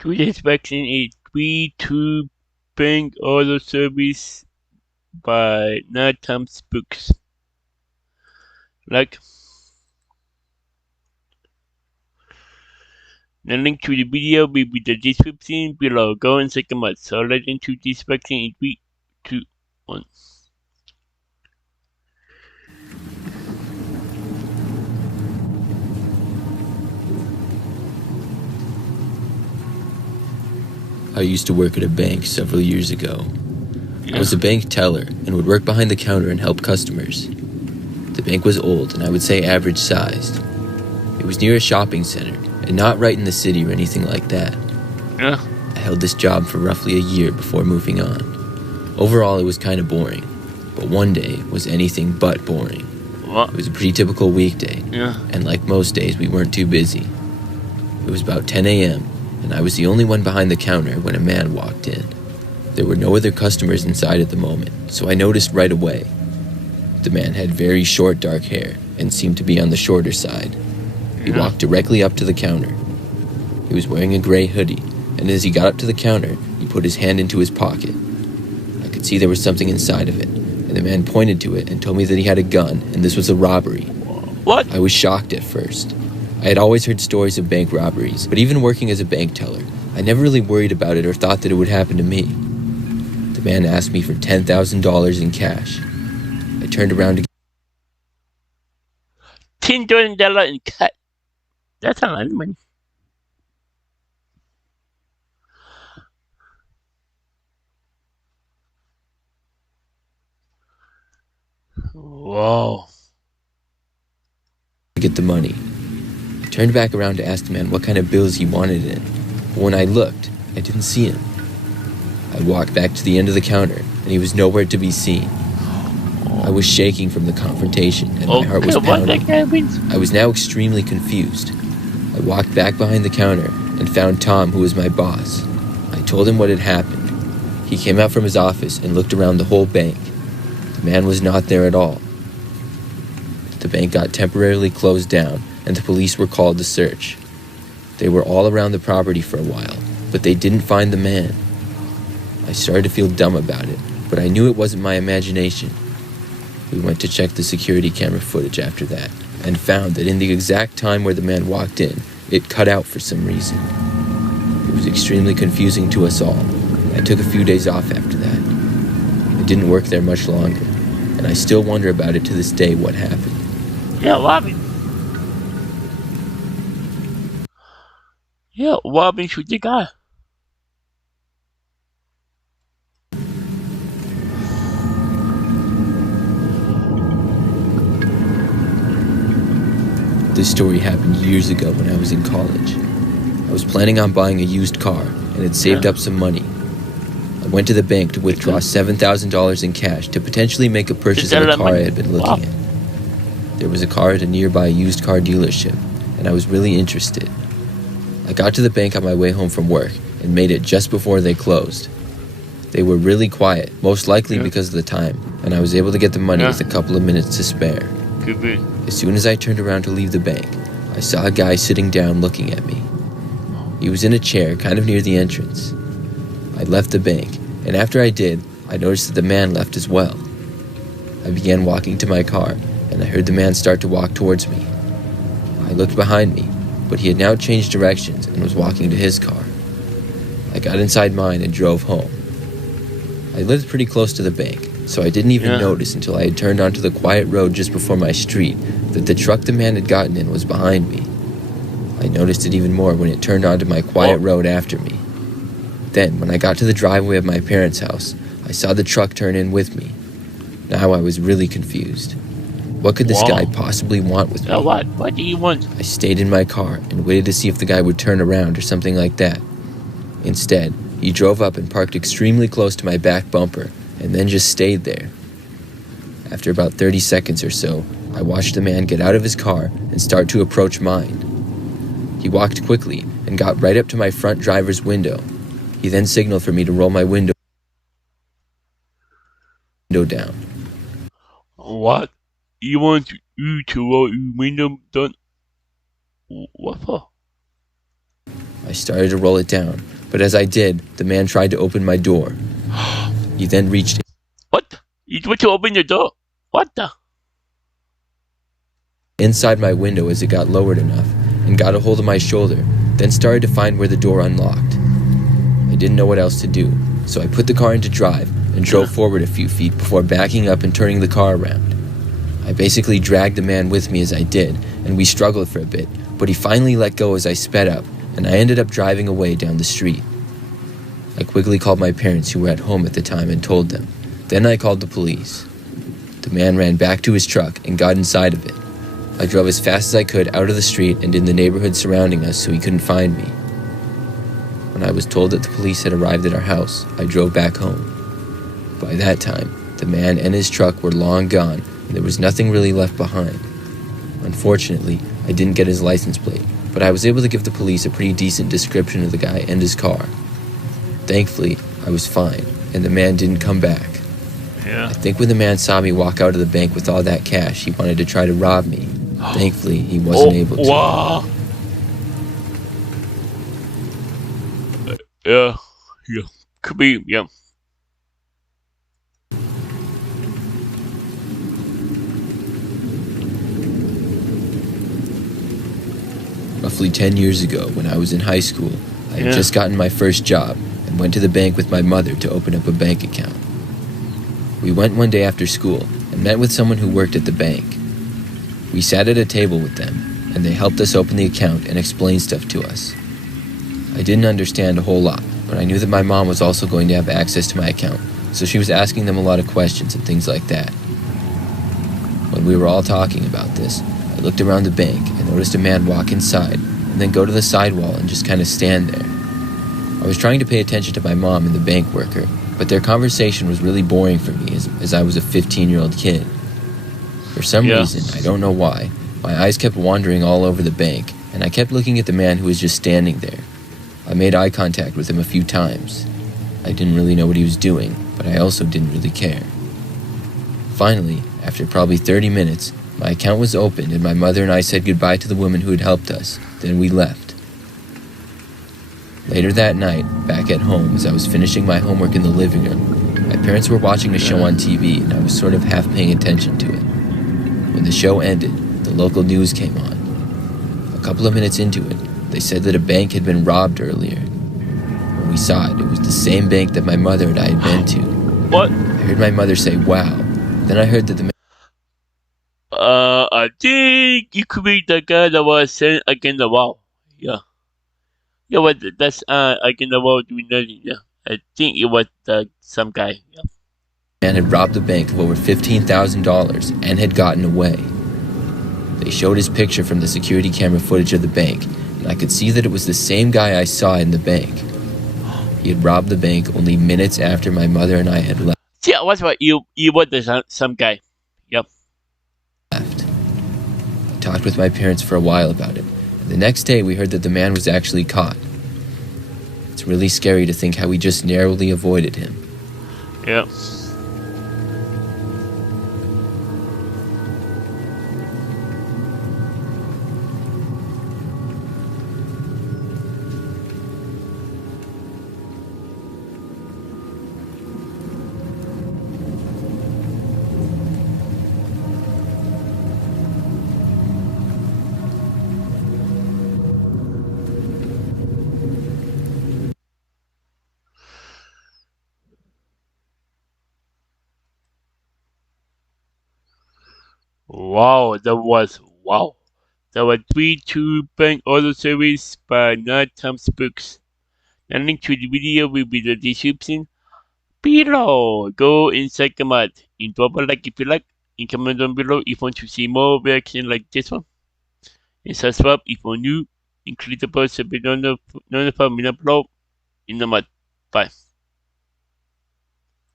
To this vaccine is free to bank auto service by Natham's books. Like the link to the video will be in the description below. Go and check them out. So let's into this vaccine in 3, 2, 1. I used to work at a bank several years ago. I was a bank teller and would work behind the counter and help customers. The bank was old and I would say average sized. It was near a shopping center and not right in the city or anything like that. Yeah. I held this job for roughly a year before moving on. Overall, it was kind of boring, but one day was anything but boring. What? It was a pretty typical weekday, Yeah. and like most days, we weren't too busy. It was about 10 a.m., and I was the only one behind the counter when a man walked in. There were no other customers inside at the moment, so I noticed right away. The man had very short dark hair and seemed to be on the shorter side. He walked directly up to the counter. He was wearing a gray hoodie, and as he got up to the counter, he put his hand into his pocket. I could see there was something inside of it, and the man pointed to it and told me that he had a gun and this was a robbery. What? I was shocked at first. I had always heard stories of bank robberies, but even working as a bank teller, I never really worried about it or thought that it would happen to me. The man asked me for $10,000 in cash. I turned around to $10,000 in cut. That's a lot of money. Whoa. get the money. I turned back around to ask the man what kind of bills he wanted in, but when I looked, I didn't see him. I walked back to the end of the counter, and he was nowhere to be seen. I was shaking from the confrontation, and my heart was pounding. I was now extremely confused. I walked back behind the counter and found Tom, who was my boss. I told him what had happened. He came out from his office and looked around the whole bank. The man was not there at all. The bank got temporarily closed down, and the police were called to search. They were all around the property for a while, but they didn't find the man. I started to feel dumb about it, but I knew it wasn't my imagination. We went to check the security camera footage after that, and found that in the exact time where the man walked in, it cut out for some reason. It was extremely confusing to us all. I took a few days off after that. I didn't work there much longer, and I still wonder about it to this day what happened. Yeah, Robin. Yeah, Robin shoot the guy. This story happened years ago when I was in college. I was planning on buying a used car and had saved up some money. I went to the bank to withdraw $7,000 in cash to potentially make a purchase of a car I had been looking at. There was a car at a nearby used car dealership, and I was really interested. I got to the bank on my way home from work and made it just before they closed. They were really quiet, most likely because of the time, and I was able to get the money with a couple of minutes to spare. As soon as I turned around to leave the bank, I saw a guy sitting down looking at me. He was in a chair kind of near the entrance. I left the bank, and after I did, I noticed that the man left as well. I began walking to my car, and I heard the man start to walk towards me. I looked behind me, but he had now changed directions and was walking to his car. I got inside mine and drove home. I lived pretty close to the bank, so I didn't even notice until I had turned onto the quiet road just before my street that the truck the man had gotten in was behind me. I noticed it even more when it turned onto my quiet road after me. Then, when I got to the driveway of my parents' house, I saw the truck turn in with me. Now I was really confused. What could this guy possibly want with me? What? What do you want? I stayed in my car and waited to see if the guy would turn around or something like that. Instead, he drove up and parked extremely close to my back bumper and then just stayed there. After about 30 seconds or so, I watched the man get out of his car and start to approach mine. He walked quickly and got right up to my front driver's window. He then signaled for me to roll my window down. What? You want you to roll your window down? What for? I I started to roll it down, but as I did, the man tried to open my door. He then reached What? You want to open the door? What the? inside my window as it got lowered enough and got a hold of my shoulder, then started to find where the door unlocked. I didn't know what else to do, so I put the car into drive and drove forward a few feet before backing up and turning the car around. I basically dragged the man with me as I did, and we struggled for a bit, but he finally let go as I sped up, and I ended up driving away down the street. I quickly called my parents who were at home at the time and told them. Then I called the police. The man ran back to his truck and got inside of it. I drove as fast as I could out of the street and in the neighborhood surrounding us so he couldn't find me. When I was told that the police had arrived at our house, I drove back home. By that time, the man and his truck were long gone, and there was nothing really left behind. Unfortunately, I didn't get his license plate, but I was able to give the police a pretty decent description of the guy and his car. Thankfully, I was fine, and the man didn't come back. Yeah. I think when the man saw me walk out of the bank with all that cash, he wanted to try to rob me. Thankfully, he wasn't able to. Wow. Yeah. Could be, yeah. Roughly 10 years ago, when I was in high school, I had just gotten my first job and went to the bank with my mother to open up a bank account. We went one day after school and met with someone who worked at the bank. We sat at a table with them, and they helped us open the account and explain stuff to us. I didn't understand a whole lot, but I knew that my mom was also going to have access to my account, so she was asking them a lot of questions and things like that. When we were all talking about this, I looked around the bank and noticed a man walk inside and then go to the sidewall and just kind of stand there. I was trying to pay attention to my mom and the bank worker, but their conversation was really boring for me as I was a 15-year-old kid. For some reason, I don't know why, my eyes kept wandering all over the bank, and I kept looking at the man who was just standing there. I made eye contact with him a few times. I didn't really know what he was doing, but I also didn't really care. Finally, after probably 30 minutes, my account was opened and my mother and I said goodbye to the woman who had helped us. Then we left. Later that night, back at home, as I was finishing my homework in the living room, my parents were watching a show on TV and I was sort of half paying attention to it. When the show ended, the local news came on. A couple of minutes into it, they said that a bank had been robbed earlier. When we saw it, it was the same bank that my mother and I had been to. What? I heard my mother say, "Wow." Then I heard that the I think you could be the guy that was sent against the wall. Yeah. Yeah, but that's against the wall doing nothing. Yeah. I think it was some guy. Yeah. man had robbed the bank of over $15,000 and had gotten away. They showed his picture from the security camera footage of the bank, and I could see that it was the same guy I saw in the bank. He had robbed the bank only minutes after my mother and I had left. Yeah, what's what? You was some guy. Yep. I talked with my parents for a while about it, and the next day we heard that the man was actually caught. It's really scary to think how we just narrowly avoided him. Yep. Wow, wow. That was 3-2 bank auto service by Night Times Books. The link to the video will be in the description below. Go and check them out. And drop a like if you like. And comment down below if you want to see more reaction like this one. And subscribe if you're new. And click the bell so you don't notify when I upload in the mud. Bye.